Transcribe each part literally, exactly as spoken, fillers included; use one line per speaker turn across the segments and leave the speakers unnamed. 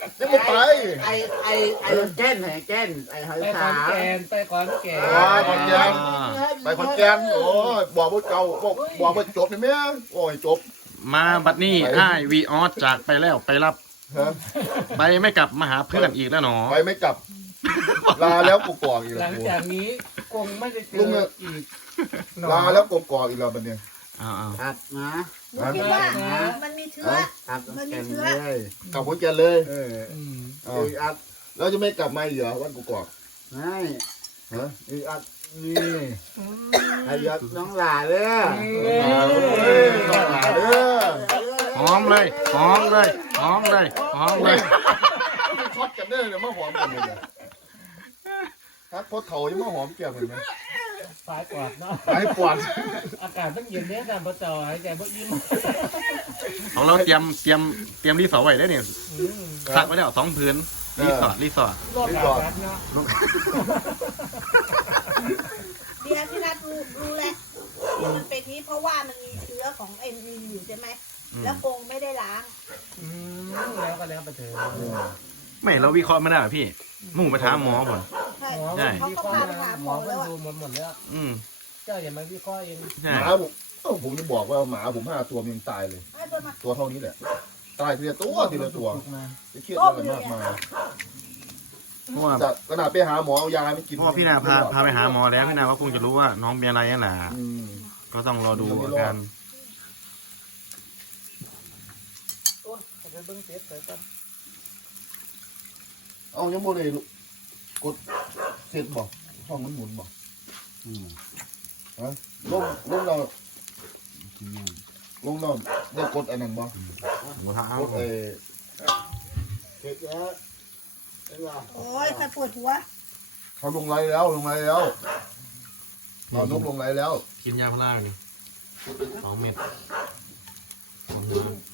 ยังไม่ไป
ไอไอไอแก้นไอแก้นไอหอย
ไปข
ขา
อนแก่นไปขอนแก่น
ไปขอนแก่นไปขอนแก่นโอ้ยบอกว่าเก่าบอกบอกว่าจบนี่แม่โอ้ยจบ
มาบัดนี้อ้ายวีออสจากไปแล้วไปรับ
ฮะ
ไปไม่กลับมาหาเพื่อนอีกแล้วหนอ
ไปไม่กลับ ลาแล้วกูกอกอีก
ห
แล้
ลั
ว
งจากนี้คงไม่ได้เจ
ลุ
อง
เนี่ย
อีก
ลาแล้วกูกอกอีกแล้วบัดเนี้ย
อ้าว
ครับนะ
หนูคิดว่ามันมีเชื้อ
ครับ
มันมี
แก้น
เชื้อ
เลย
กลับขอนแก่นเลย
เออ
อืม
อ้าว
อีกอัด
แล้วจะไม่กลับมาอีกเหรอวันกูกอก
ไม่
ฮะ
อีกอัดนี่ไอยศน้องหลาเลย
มาเลยมาเด้อ
หอมเลยหอมเลยหอมเลยหอมเลย
ช็อตกันเด้อเดี๋ยวมาหอมกันเลยทักพอเถายังมาหอมเกี่ยวกันไหม
สายปอดเนาะ
ไอ้ปวด
อากาศต้องเย็นเนี่ยการประจอหายใจบ่อิ่ม
ของเราเตรียมเตรียมเตรียมรีสอร์ทไว้ได้เนี่ย
อืม
สักไว้แล้วสองพื้นรีสอร์ทรีสอร์ท
โรคอาการเนาะ
เดียวพี่นัทรู้รู้แหละที่มันเป็นนี้เพราะว่ามันมีเชื้อของเอ็นนีอยู่ใช่ไหมแล้วคงไม่ได้ล้าง
อืมแล้วก็แล้วไปเถอะ
ไม่เราวิเคราะห์ไม่ได้หรอพี่หมู่ไปถามหมอผล
ใช่
หมอ
ใช่
เขาก็พาไปหาหมอแล้ว
มัน
อะ
ดูหมดหมดแล้ว
อืม
เจ้าอย่ามาวิเคราะห์เอง
ใช่
หมาผมเอ้าผมจะบอกว่าหมาผมห้าตัวมันยังตายเลย
ให้ตัวมา
ตัวเท่านี้แหละ ตายทีละตัวทีละตัว
มา
จะเครียดอะไรมากมาย
เพราะว่า
จะขนาดไปหาหมอเอายาไม่กิน
เพราะว่าพี่นาพาพาไปหาหมอแล้วพี่นาว่าคงจะรู้ว่าน้องเป็นอะไรนั่นแหละ
อืม
ก็ต้องรอดูอาการ
โอ้ยเอาไปเบิ้งเต็ดไปก่อน
เอายังโมเลยกดเสร็จบอกห้องมันหมุนบอก
อืม
ฮะลงลงเราลงเราได้กดอันนั้นบอก
หมูทะ
กดเออ
เสร็จแล้วเห็นป่ะ
โอ้ยใครปวดหัว
เขาลงไรแล้วลงไรแล้วเรานกลงไรแล้ว
กินยาพารานี่สองเม็ดสอง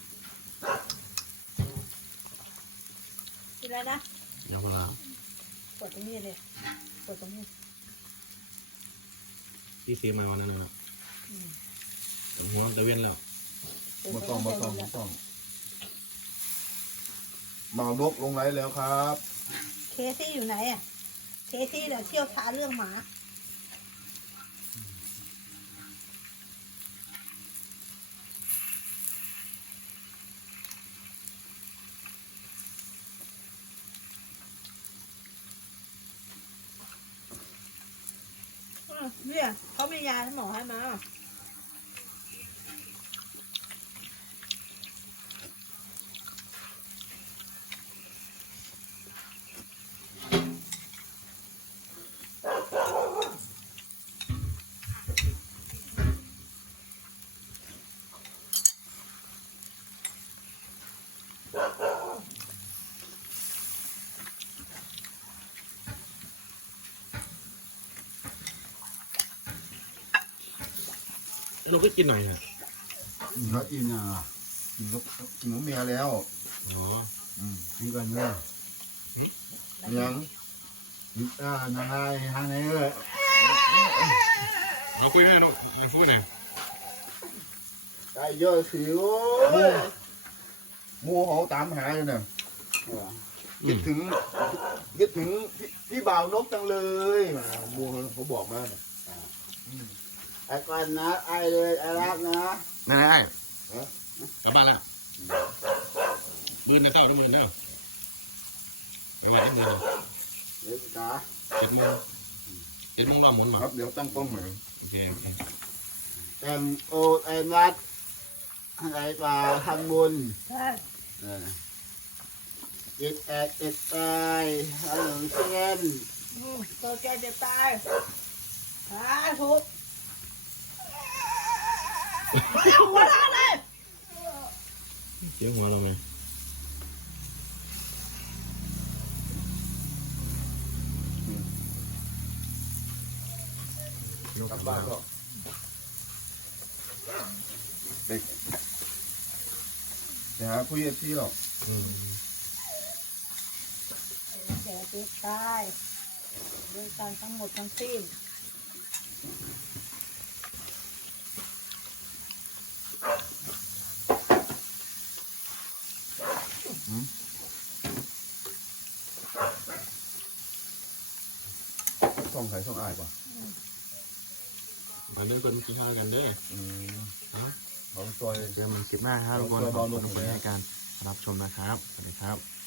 กินอะไรนะ
ยาพารา
ปวดตรงนี้เลยปวดตรงนี้
ที่ซื้อมาวันนั้นนะหัวตะเวนแล้ว
มาต้องมาต้องมาต้องเมานกลงไรแล้วครับ
เคซี่อยู่ไหนอ่ะเคซี่เดี๋ยวเที่ยวช้าเรื่องหมาอืมเนี่ยเขามียาที่หมอให้มา
เราก็กินหน่อยนะ
เขาอินอ่ะ
กินนกกินนกเมียแล้ว
อ๋อ
อืม
นี่กันเนี่ย
ยัง
อ่านายฮานายเลย
เอาคุยได้นกพูดหน่อย
ได้เยอะสิโอ้ยหมูเขาตามหาอยู่เนี่ยคิดถึงคิดถึงพี่พี่บ่าวนกจังเลยมาหมูเขาบอกมาเนี่ย
ไอ้ก่อนนะไอ้เลยไอ้รักนะ
ไม่ได้กลับบ้านแล้วเงินในเต้าด้วยเงินแล้วไปไว้ที่เงิน
เด็กจ๋า
เจ็ดโมงเจ็ดโมงรอบหมุนมา
ครับเดี๋ยวตั้งป้อมใหม่
โอเคโอเค
เอ็มโอเอ็มรัดอะไรกว่าทำบุญ
ใช่
จิตแอดจิตตายหนึ่งเส้น
อืมตัวแกจะตายหาทุบหัวเราะเลย
เสียงหัวเราไหม
กลับบ้านก็เด็กจะหาคุยกับพี่หรอก
อืม
แกจะตายด้วยการทั้งหมดทั้งสิ้น
ช่องไข่ช่องอายป่ะ
มาเดินคนกินข้าวกันเด้อ
อืม
ฮะ
เขาซอย
เจอกันใหม่คลิปหน้าครับทุกคนขอบคุณทุกคนให้การรับชมนะครับสวัสดีครับ